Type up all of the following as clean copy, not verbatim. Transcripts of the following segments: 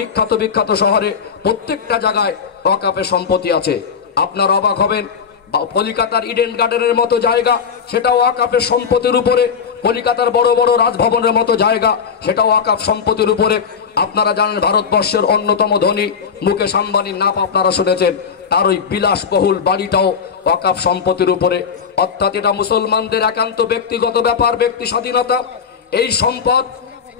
বিখ্যাত বিখ্যাত শহরে প্রত্যেকটা জায়গায় ওয়াকাফের সম্পত্তি আছে। আপনারা অবাক হবেন, কলকাতার ইডেন গার্ডেনের মতো জায়গা সেটাও ওয়াকাফের সম্পত্তির উপরে, কলকাতার বড় বড় রাজভবনের মতো জায়গা সেটাও ওয়াকাফ সম্পত্তির উপরে। আপনারা জানেন ভারতবর্ষের অন্যতম ধনী মুকেশ আম্বানির নাম আপনারা শুনেছেন, তার ওই বিলাসবহুল বাড়িটাও ওয়াকাফ সম্পত্তির উপরে। অর্থাৎ এটা মুসলমানদের একান্ত ব্যক্তিগত ব্যাপার, ব্যক্তি স্বাধীনতা। এই সম্পদ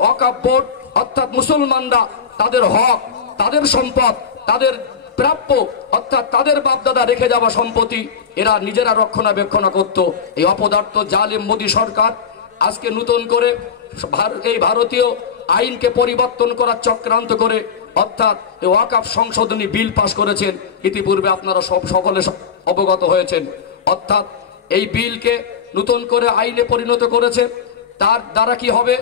ওয়াকাফ বোর্ড অর্থাৎ মুসলমানরা তাদের হক, তাদের সম্পদ, তাদের প্রাপ্য অর্থাৎ তাদের বাপদাদা রেখে যাওয়া সম্পত্তি এরা নিজেরা রক্ষণাবেক্ষণ করত। এই অপদার্থ জালিম মোদী সরকার আজকে নতুন করে এই ভারতীয় আইনকে পরিবর্তন করার চক্রান্ত করে অর্থাৎ এই ওয়াকাফ সংশোধনী বিল পাশ করেছেন। ইতিপূর্বে আপনারা সকলে অবগত হয়েছেন। অর্থাৎ এই বিলকে নতুন করে আইনে পরিণত করেছে। তার দ্বারা কি হবে,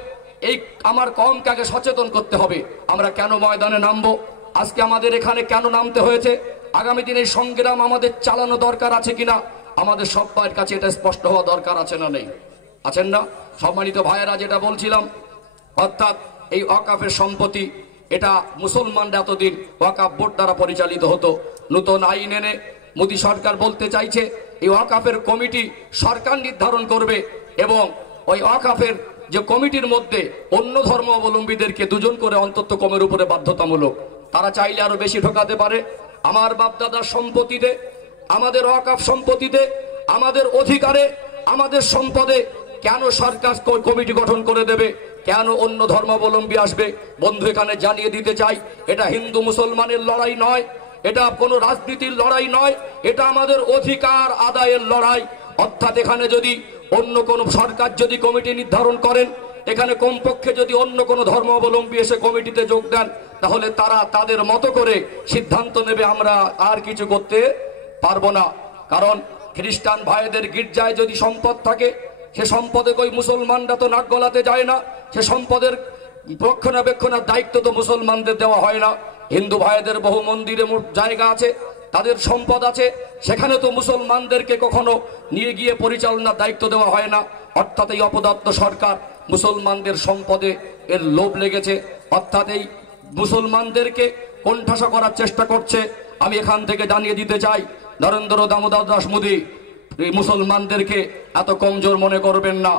এই আমার কমকে আগে সচেতন করতে হবে। আমরা কেন ময়দানে নামবো, আজকে আমাদের এখানে কেন নামতে হয়েছে, আগামী দিনে এই সংগ্রাম আমাদের চালানো দরকার আছে কিনা, আমাদের সবার কাছে এটা স্পষ্ট হওয়া দরকার আছে না নেই? আছেন না? সম্মানিত ভাইয়েরা, যেটা বলছিলাম অর্থাৎ এই ওয়াকাফের সম্পত্তি এটা মুসলমানরা এতদিন ওয়াকাফ বোর্ড দ্বারা পরিচালিত হতো। নতুন আইন এনে মোদী সরকার বলতে চাইছে এই ওয়াকাফের কমিটি সরকার নির্ধারণ করবে এবং ওই ওয়াকাফের যে কমিটির মধ্যে অন্য ধর্ম অবলম্বীদেরকে 2 জন করে অন্তত কমের উপরে বাধ্যতামূলক। তারা চাইলে আরো বেশি ঢোকাতে পারে। আমার বাপদাদার সম্পত্তিতে, আমাদের ওয়াকাফ সম্পত্তিতে, আমাদের অধিকারে, আমাদের সম্পদে কেন সরকার কমিটি গঠন করে দেবে? কেন অন্য ধর্মাবলম্বী আসবে? বন্ধু, এখানে জানিয়ে দিতে চাই, এটা হিন্দু মুসলমানের লড়াই নয়, এটা কোনো রাজনীতির লড়াই নয়, এটা আমাদের অধিকার আদায়ের লড়াই। অর্থাৎ এখানে যদি অন্য কোনো সরকার যদি কমিটি নির্ধারণ করেন, এখানে কমপক্ষে যদি অন্য কোনো ধর্মাবলম্বী এসে কমিটিতে যোগ দেন, তাহলে তারা তাদের মতো করে সিদ্ধান্ত নেবে, আমরা আর কিছু করতে পারবো না। কারণ খ্রিস্টান ভাইদের গির্জায় যদি সম্পদ থাকে, সে সম্পদে কই মুসলমানরা তো নাক গলাতে যায় না, সে সম্পদের রক্ষণাবেক্ষণের দায়িত্ব তো মুসলমানদের দেওয়া হয় না। হিন্দু ভাইদের বহু মন্দিরে জায়গা আছে, তাদের সম্পদ আছে, সেখানে তো মুসলমানদেরকে কখনো নিয়ে গিয়ে পরিচালনার দায়িত্ব দেওয়া হয় না। অর্থাৎ এই অপদার্থ সরকার মুসলমানদের সম্পদে এর লোভ লেগেছে, অর্থাৎ এই মুসলমানদেরকে কোণঠাসা করার চেষ্টা করছে। আমি এখান থেকে জানিয়ে দিতে চাই, নরেন্দ্র দামোদর দাস মোদী এই মুসলমানদেরকে এত কমজোর মনে করবেন না।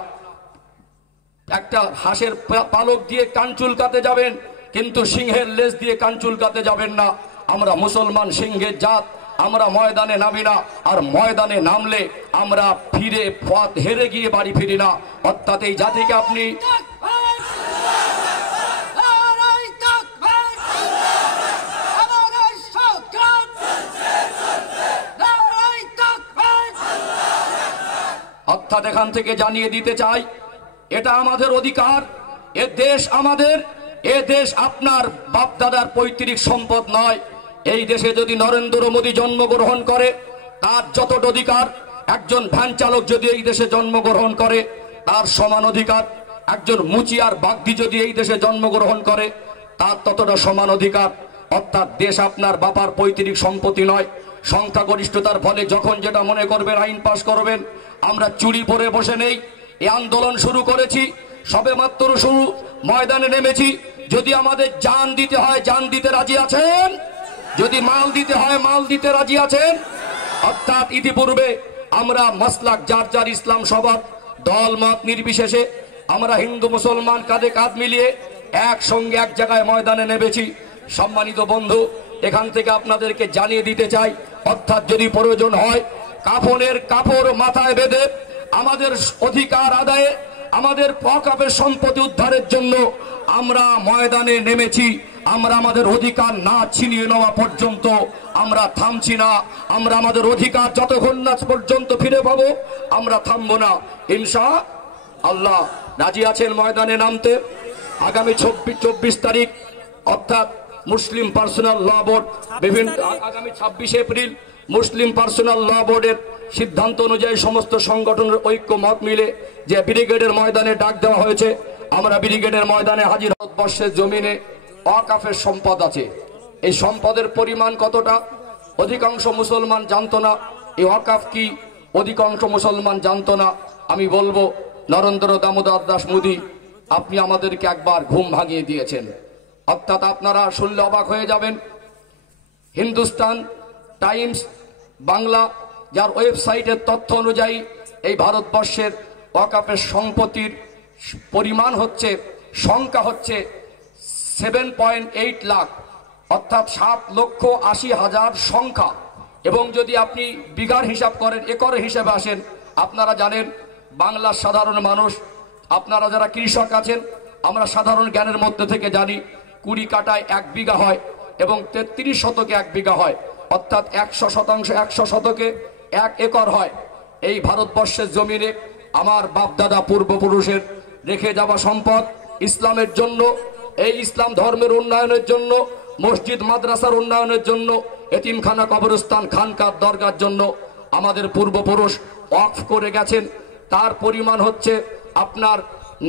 একটা হাঁসের পালক দিয়ে কান চুলকাতে যাবেন, কিন্তু সিংহের লেজ দিয়ে কান চুলকাতে যাবেন না। আমরা মুসলমান সিংহের জাত, আমরা ময়দানে নামি না, আর ময়দানে নামলে আমরা ফিরে পথ হেরে গিয়ে বাড়ি ফিরি না। অর্থাৎ এই জাতিকে আপনি অর্থাৎ এখান থেকে জানিয়ে দিতে চাই, এটা আমাদের অধিকার, এ দেশ আমাদের, এ দেশ আপনার বাপদাদার পৈতৃক সম্পদ নয়। এই দেশে যদি নরেন্দ্র মোদী জন্মগ্রহণ করে, তার যতটা অধিকার একজন ভ্যান চালক যদি এই দেশে জন্মগ্রহণ করে তার সমান অধিকার, একজন মুচিয়ার বাগদি যদি এই দেশে জন্মগ্রহণ করে তার ততটা সমান অধিকার। অর্থাৎ দেশ আপনার বাবার পৈতৃক সম্পত্তি নয়। সংখ্যাগরিষ্ঠতার ফলে যখন যেটা মনে করবেন আইন পাশ করবেন। আমরা চুরি পরে বসে নেই, এই আন্দোলন শুরু করেছি, সবে মাত্র শুরু, ময়দানে নেমেছি। যদি আমাদের জান দিতে হয় জান দিতে রাজি আছেন? যদি মাল দিতে হয় মাল দিতে রাজি আছেন? অর্থাৎ ইতিপূর্বে আমরা মাসলাক যার যার ইসলাম সবার দল মত নির্বিশেষে আমরা হিন্দু মুসলমান কাঁধে কাঁধ মিলিয়ে একসঙ্গে এক জায়গায় ময়দানে নেমেছি। সম্মানিত বন্ধু, এখান থেকে আপনাদেরকে জানিয়ে দিতে চাই, অর্থাৎ যদি প্রয়োজন হয় কাফনের কাপড় মাথায় বেঁধে আমাদের অধিকার আদায়ে, আমাদের ওয়াকাফের সম্পত্তি উদ্ধারের জন্য আমরা ময়দানে নেমেছি। আমরা আমাদের অধিকার না ছিনিয়ে নেওয়া পর্যন্ত আমরা থামছি না। আমরা আমাদের অধিকার যতক্ষণ না পর্যন্ত ফিরে পাবো আমরা থামবো না। ইনশাআল্লাহ রাজি আছেন ময়দানে নামতে? আগামী 24 তারিখ অর্থাৎ মুসলিম পার্সোনাল ল বোর্ড বিভিন্ন আগামী 26 এপ্রিল মুসলিম পার্সোনাল ল বোর্ডের সিদ্ধান্ত অনুযায়ী সমস্ত সংগঠনের ঐক্য মত মিলে যে ব্রিগেডের ময়দানে ডাক দেওয়া হয়েছে, আমরা ব্রিগেডের ময়দানে হাজির। ভারতবর্ষের জমিনে ওয়াকাফের সম্পদ আছে, এই সম্পদের পরিমাণ কতটা অধিকাংশ মুসলমান জানতো না। এই ওয়াকাফ কি অধিকাংশ মুসলমান জানতো না। আমি বলবো নরেন্দ্র দামোদর দাস মোদী, আপনি আমাদেরকে একবার ঘুম ভাঙিয়ে দিয়েছেন। অর্থাৎ আপনারা শুনলে অবাক হয়ে যাবেন, হিন্দুস্তান টাইমস বাংলা যার ওয়েবসাইটের তথ্য অনুযায়ী এই ভারতবর্ষের ওয়াকাফের সম্পত্তির পরিমাণ হচ্ছে, সংখ্যা হচ্ছে 7.8 লাখ, অর্থাৎ 7,80,000 সংখ্যা। এবং যদি আপনি বিঘার হিসাব করেন, একরের হিসাবে আসেন, আপনারা জানেন বাংলার সাধারণ মানুষ, আপনারা যারা কৃষক আছেন, আমরা সাধারণ জ্ঞানের মধ্যে থেকে জানি 20 কাঠায় 1 বিঘা হয় এবং 33 শতকে 1 বিঘা হয়, অর্থাৎ 100 শতকে 1 একর হয়। এই ভারতবর্ষের জমিনে আমার বাপদাদা পূর্বপুরুষের রেখে যাওয়া সম্পদ ইসলামের জন্য, এই ইসলাম ধর্মের উন্নয়নের জন্য, মসজিদ মাদ্রাসার উন্নয়নের জন্য, এতিমখানা, কবরস্থান, খানকার, দরগার জন্য আমাদের পূর্বপুরুষ ওয়াকফ করে গেছেন। তার পরিমাণ হচ্ছে আপনার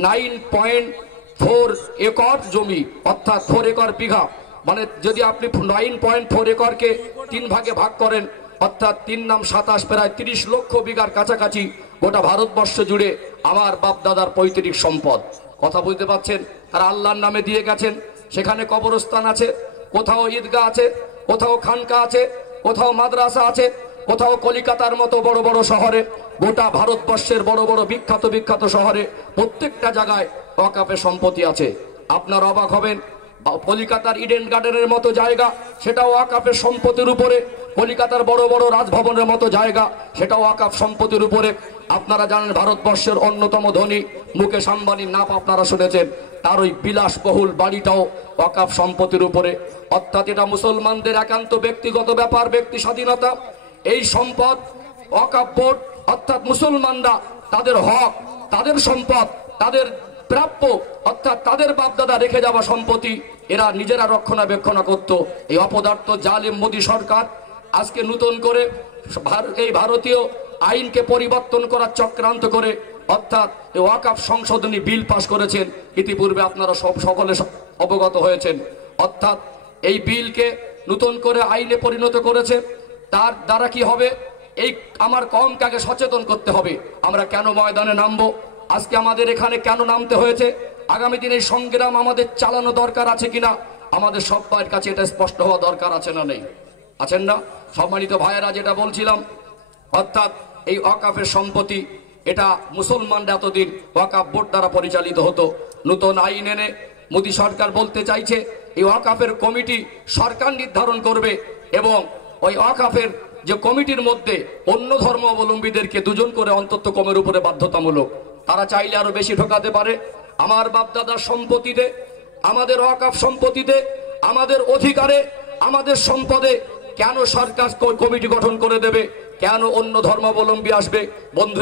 9.4 একর জমি, অর্থাৎ 4 একর বিঘা। মানে যদি আপনি 9.4 একরকে 3 ভাগে ভাগ করেন, অর্থাৎ 3 নাম 27, প্রায় 30 লক্ষ বিঘার কাছাকাছি গোটা ভারতবর্ষ জুড়ে আমার বাপদাদার পৈতৃক সম্পদ। কথা বুঝতে পারছেন? আর আল্লাহর নামে দিয়ে গেছেন। সেখানে কবরস্থান আছে, কোথাও ঈদগাহ আছে, কোথাও খানকা আছে, কোথাও মাদ্রাসা আছে, কোথাও কলিকাতার মতো বড় বড় শহরে, গোটা ভারতবর্ষের বড় বড় বিখ্যাত বিখ্যাত শহরে প্রত্যেকটা জায়গায় ওয়াকাফের সম্পত্তি আছে। আপনারা অবাক হবেন, কলিকাতার ইডেন গার্ডেনের মতো জায়গা, সেটাও ওয়াকাফের সম্পত্তির উপরে। কলিকাতার বড় বড় রাজভবনের মতো জায়গা, সেটাও ওয়াকাফ সম্পত্তির উপরে। আপনারা জানেন ভারতবর্ষের অন্যতম ধনী মুকেশ আম্বানির নাম আপনারা শুনেছেন, তার ওই বিলাসবহুল বাড়িটাও ওয়াকাফ সম্পত্তির উপরে। অর্থাৎ এটা মুসলমানদের একান্ত ব্যক্তিগত ব্যাপার, ব্যক্তি স্বাধীনতা। এই সম্পদ ওয়াকাফ বোর্ড, অর্থাৎ মুসলমানরা তাদের হক, তাদের সম্পদ, তাদের প্রাপ্য, অর্থাৎ তাদের বাপদাদা রেখে যাওয়া সম্পত্তি এরা নিজেরা রক্ষণাবেক্ষণ করত। এই অপদার্থ জালিম মোদী সরকার আজকে নতুন করে এই ভারতীয় আইনকে পরিবর্তন করার চক্রান্ত করে, অর্থাৎ এই ওয়াকাফ সংশোধনী বিল পাশ করেছেন। ইতিপূর্বে আপনারা সকলে অবগত হয়েছেন। অর্থাৎ এই বিলকে নতুন করে আইনে পরিণত করেছে। তার দ্বারা কি হবে? এই আমার কওমকে সচেতন করতে হবে। আমরা কেন ময়দানে নামবো, আজকে আমাদের এখানে কেন নামতে হয়েছে, আগামী দিনে এই সংগ্রাম আমাদের চালানো দরকার আছে কিনা, আমাদের সবার কাছে এটা স্পষ্ট হওয়া দরকার আছে না নেই? আছেন না? সম্মানিত ভাইয়েরা, যেটা বলছিলাম, অর্থাৎ এই ওয়াকাফের সম্পত্তি এটা মুসলমানরা এতদিন ওয়াকাফ বোর্ড দ্বারা পরিচালিত হতো। নতুন আইন এনে মোদী সরকার বলতে চাইছে এই ওয়াকাফের কমিটি সরকার নির্ধারণ করবে এবং ওই ওয়াকাফের যে কমিটির মধ্যে অন্য ধর্মাবলম্বীদেরকে 2 জন করে অন্তত কমের উপরে বাধ্যতামূলক। তারা চাইলে আরো বেশি ঢোকাতে পারে। আমার বাপদাদার সম্পত্তিতে, আমাদের ওয়াকাফ সম্পত্তিতে, আমাদের অধিকারে, আমাদের সম্পদে কেন সরকার কমিটি গঠন করে দেবে? কেন অন্য ধর্মাবলম্বী আসবে? বন্ধু